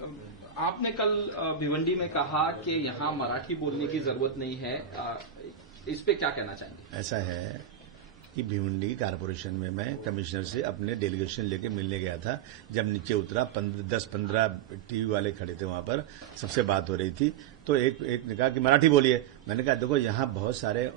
आपने कल भिवंडी में कहा कि यहाँ मराठी बोलने की जरूरत नहीं है, इस पे क्या कहना चाहेंगे? ऐसा है कि भिवंडी कारपोरेशन में मैं कमिश्नर से अपने डेलीगेशन लेके मिलने गया था। जब नीचे उतरा 10-15 टीवी वाले खड़े थे, वहां पर सबसे बात हो रही थी, तो एक ने कहा कि मराठी बोलिए। मैंने कहा देखो यहाँ बहुत सारे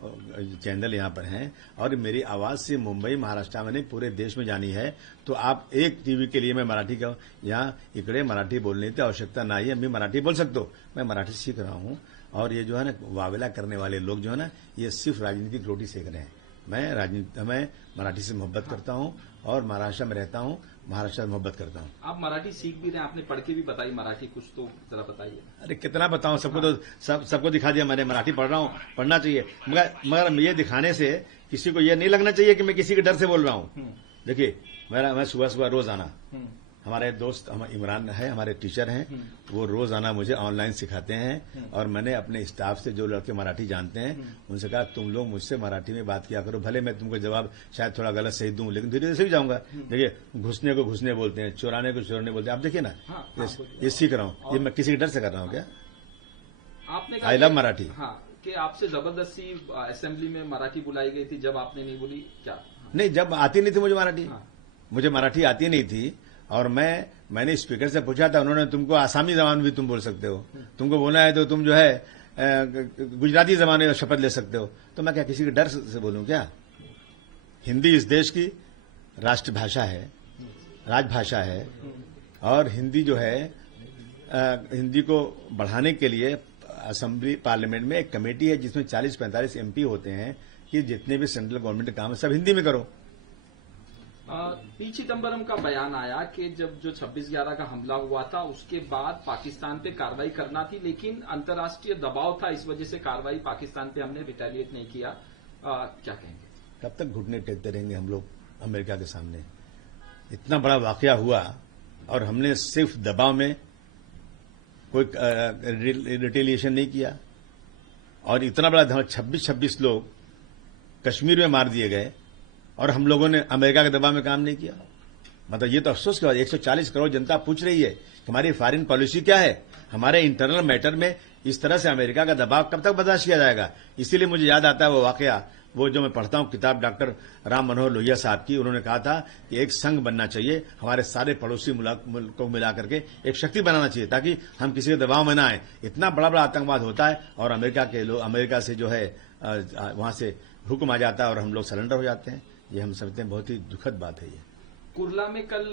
चैनल यहाँ पर हैं और मेरी आवाज से मुंबई महाराष्ट्र में नहीं पूरे देश में जानी है, तो आप एक टीवी के लिए मैं मराठी का यहाँ इकड़े मराठी बोलने की आवश्यकता ना है। मैं मराठी बोल सकता हूँ, मैं मराठी सीख रहा हूँ। और ये जो है ना वावेला करने वाले लोग जो है ना, ये सिर्फ राजनीतिक रोटी सेक रहे हैं। मैं मराठी से मोहब्बत करता हूँ और महाराष्ट्र में रहता हूँ, महाराष्ट्र से मोहब्बत करता हूँ। आप मराठी सीख भी रहे हैं, आपने पढ़ के भी बताई मराठी, कुछ तो जरा बताइए। अरे कितना बताऊं, सबको तो सबको दिखा दिया मैंने, मराठी पढ़ रहा हूँ, पढ़ना चाहिए। मगर ये दिखाने से किसी को ये नहीं लगना चाहिए कि मैं किसी के डर से बोल रहा हूँ। देखिए मैं सुबह रोज आना, हमारे दोस्त इमरान है, हमारे टीचर हैं, वो रोज आना मुझे ऑनलाइन सिखाते हैं। और मैंने अपने स्टाफ से जो लड़के मराठी जानते हैं उनसे कहा तुम लोग मुझसे मराठी में बात किया करो, भले मैं तुमको जवाब शायद थोड़ा गलत सही दूं, लेकिन धीरे धीरे से भी जाऊंगा। देखिए घुसने को घुसने बोलते हैं, चुराने को चोरने बोलते हैं। आप देखिए ना, ये सीख रहा हूँ, ये मैं किसी के डर से कर रहा हूँ क्या? आपने आई लव मराठी। हाँ, कि आपसे जबरदस्ती असेंबली में मराठी बुलाई गई थी, जब आपने नहीं बोली क्या? नहीं, जब आती नहीं थी मुझे मराठी, मुझे मराठी आती नहीं थी। और मैंने स्पीकर से पूछा था, उन्होंने तुमको आसामी जबान भी तुम बोल सकते हो, तुमको बोलना है तो तुम जो है गुजराती जबान में शपथ ले सकते हो। तो मैं क्या किसी के डर से बोलूं क्या? हिंदी इस देश की राष्ट्रभाषा है, राजभाषा है। और हिंदी जो है हिंदी को बढ़ाने के लिए असेंबली पार्लियामेंट में एक कमेटी है जिसमें 40-45 एमपी होते हैं कि जितने भी सेंट्रल गवर्नमेंट के काम है सब हिंदी में करो। पी चिदम्बरम का बयान आया कि जब जो 26/11 का हमला हुआ था उसके बाद पाकिस्तान पे कार्रवाई करना थी, लेकिन अंतर्राष्ट्रीय दबाव था, इस वजह से कार्रवाई पाकिस्तान पे हमने रिटेलिएट नहीं किया। क्या कहेंगे? कब तक घुटने टेकते रहेंगे हम लोग अमेरिका के सामने? इतना बड़ा वाकया हुआ और हमने सिर्फ दबाव में कोई रिटेलिएशन नहीं किया। और इतना बड़ा 26 लोग कश्मीर में मार दिए गए और हम लोगों ने अमेरिका के दबाव में काम नहीं किया। मतलब ये तो अफसोस की बात। 140 करोड़ जनता पूछ रही है कि हमारी फॉरेन पॉलिसी क्या है, हमारे इंटरनल मैटर में इस तरह से अमेरिका का दबाव कब तक बर्दाश्त किया जाएगा? इसीलिए मुझे याद आता है वो वाकया, वो जो मैं पढ़ता हूं किताब डॉक्टर राम मनोहर लोहिया साहब की। उन्होंने कहा था कि एक संघ बनना चाहिए, हमारे सारे पड़ोसी मुल्क को मिला करके एक शक्ति बनाना चाहिए ताकि हम किसी के दबाव में ना आए। इतना बड़ा बड़ा आतंकवाद होता है और अमेरिका के लोग, अमेरिका से जो है वहां से हुक्म आ जाता है और हम लोग सरेंडर हो जाते हैं। ये हम समझते हैं बहुत ही दुखद बात है। ये कुर्ला में कल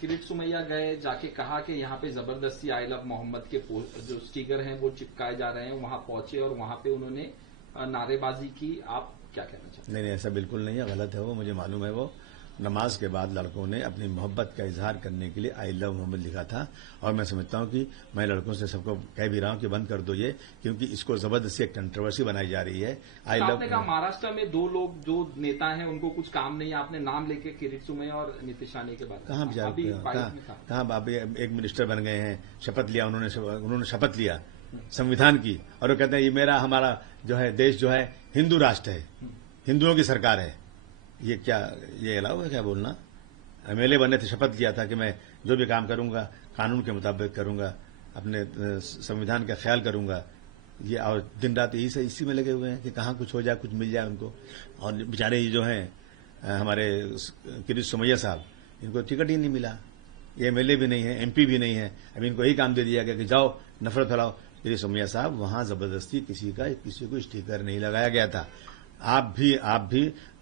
किरीट सुमैया गए, जाके कहा कि यहाँ पे जबरदस्ती आई लव मोहम्मद के जो स्टिकर हैं वो चिपकाए जा रहे हैं। वहां पहुंचे और वहां पे उन्होंने नारेबाजी की। आप क्या कहना चाहते हैं? नहीं, ऐसा बिल्कुल नहीं है, गलत है वो, मुझे मालूम है। वो नमाज के बाद लड़कों ने अपनी मोहब्बत का इजहार करने के लिए आई लव मोहम्मद लिखा था। और मैं समझता हूं कि मैं लड़कों से सबको कह भी रहा हूं कि बंद कर दो ये, क्योंकि इसको जबरदस्ती एक कंट्रोवर्सी बनाई जा रही है। I love. आपने कहा महाराष्ट्र में 2 लोग जो नेता हैं उनको कुछ काम नहीं है, आपने नाम लेके किरीट सुमैया और नीतीश राणे के बारे में कहाँ अभी एक मिनिस्टर बन गए हैं, शपथ लिया उन्होंने शपथ लिया संविधान की, और वो कहते हैं ये मेरा हमारा जो है देश जो है हिंदू राष्ट्र है, हिंदुओं की सरकार है। ये क्या, ये अलाउ है क्या बोलना? एमएलए बनने थे, शपथ लिया था कि मैं जो भी काम करूंगा कानून के मुताबिक करूंगा, अपने संविधान का ख्याल करूंगा। ये और दिन रात इसी में लगे हुए हैं कि कहाँ कुछ हो जाए, कुछ मिल जाए उनको। और बेचारे ये जो हैं हमारे किरीट सुमैया साहब, इनको टिकट ही नहीं मिला, ये एमएलए भी नहीं है, एमपी भी नहीं है। अभी इनको यही काम दे दिया गया कि जाओ नफरत फैलाओ। किरीट सुमैया साहब, वहां जबरदस्ती किसी को स्टिकर नहीं लगाया गया था। आप भी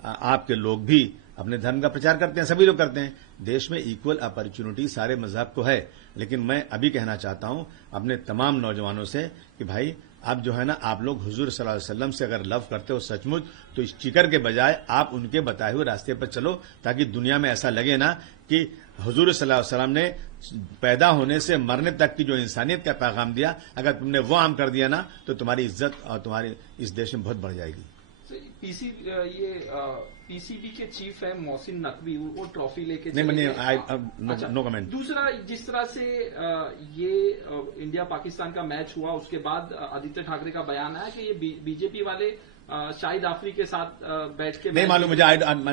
आपके लोग भी अपने धर्म का प्रचार करते हैं, सभी लोग करते हैं। देश में इक्वल अपॉर्चुनिटी सारे मजहब को है। लेकिन मैं अभी कहना चाहता हूं अपने तमाम नौजवानों से कि भाई आप जो है ना, आप लोग हुजूर सल्लल्लाहु अलैहि वसल्लम से अगर लव करते हो सचमुच, तो स्टिकर के बजाय आप उनके बताए हुए रास्ते पर चलो, ताकि दुनिया में ऐसा लगे ना कि हुजूर सल्लल्लाहु अलैहि वसल्लम ने पैदा होने से मरने तक की जो इंसानियत का पैगाम दिया, अगर तुमने वो आम कर दिया ना, तो तुम्हारी इज्जत और तुम्हारी इस देश में बहुत बढ़ जाएगी। पीसीबी के चीफ है मोहसिन नकवी, वो ट्रॉफी लेके नो कमेंट। दूसरा, जिस तरह से ये इंडिया पाकिस्तान का मैच हुआ उसके बाद आदित्य ठाकरे का बयान आया कि ये बीजेपी वाले शाहिद आफरी के साथ बैठ के, नहीं मालूम मुझे,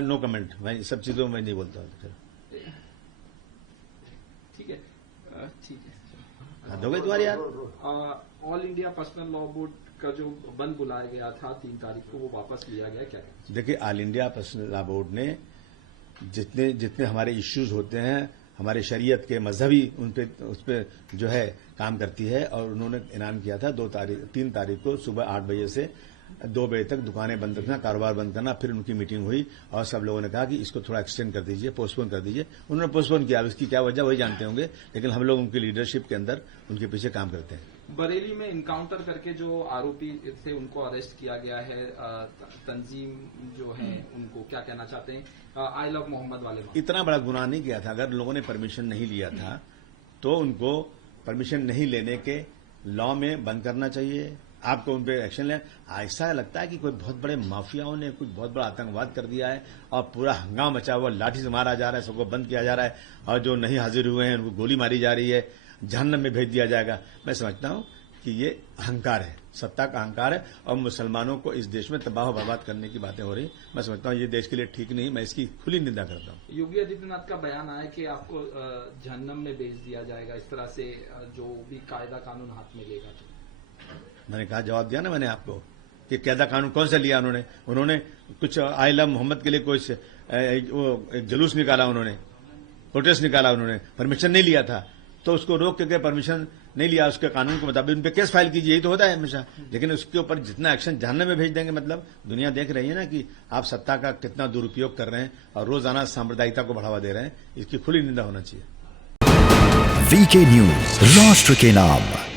नो कमेंट। मैं सब चीजों में नहीं बोलता। ठीक है। हद हो गई तुम्हारी यार। All India personal law board का जो बंद बुलाया गया था 3 तारीख को, वो वापस लिया गया, क्या कहते हैं? देखिए, all India personal law board ने जितने जितने हमारे इश्यूज होते हैं, हमारे शरीयत के मजहबी उस पे जो है काम करती है, और उन्होंने ऐलान किया था 3 तारीख को सुबह 8 बजे से 2 बजे तक दुकानें बंद रखना, कारोबार बंद करना। फिर उनकी मीटिंग हुई और सब लोगों ने कहा कि इसको थोड़ा एक्सटेंड कर दीजिए, पोस्टपोन कर दीजिए। उन्होंने पोस्टपोन किया, इसकी क्या वजह वही जानते होंगे, लेकिन हम लोग उनकी लीडरशिप के अंदर उनके पीछे काम करते हैं। बरेली में इनकाउंटर करके जो आरोपी थे उनको अरेस्ट किया गया है, तंजीम जो है उनको क्या कहना चाहते हैं, आई लव मोहम्मद वाले? इतना बड़ा गुनाह नहीं किया था। अगर लोगों ने परमिशन नहीं लिया था तो उनको परमिशन नहीं लेने के लॉ में बंद करना चाहिए, आपको उन पे एक्शन लें। ऐसा लगता है कि कोई बहुत बड़े माफियाओं ने कुछ बहुत बड़ा आतंकवाद कर दिया है और पूरा हंगामा मचा हुआ, लाठी से मारा जा रहा है, सबको बंद किया जा रहा है, और जो नहीं हाजिर हुए हैं उनको गोली मारी जा रही है, जहन्नम में भेज दिया जाएगा। मैं समझता हूं कि ये अहंकार है, सत्ता का अहंकार है, और मुसलमानों को इस देश में तबाह बर्बाद करने की बातें हो रही। मैं समझता हूं ये देश के लिए ठीक नहीं, मैं इसकी खुली निंदा करता हूं। योगी आदित्यनाथ का बयान आया कि आपको जहन्नम में भेज दिया जाएगा, इस तरह से जो भी कायदा कानून हाथ में लेगा। मैंने कहा, जवाब दिया ना मैंने आपको कि कायदा कानून कौन सा लिया उन्होंने कुछ आई लव मोहम्मद के लिए कुछ एक जुलूस निकाला, उन्होंने प्रोटेस्ट निकाला, उन्होंने परमिशन नहीं लिया था, तो उसको रोक के परमिशन नहीं लिया, उसके कानून के मुताबिक उन पे केस फाइल कीजिए, यही तो होता है हमेशा। लेकिन उसके ऊपर जितना एक्शन जहन्नम में भेज देंगे, मतलब दुनिया देख रही है ना कि आप सत्ता का कितना दुरुपयोग कर रहे हैं और रोजाना सांप्रदायिकता को बढ़ावा दे रहे हैं। इसकी खुली निंदा होना चाहिए। वीके न्यूज, राष्ट्र के नाम।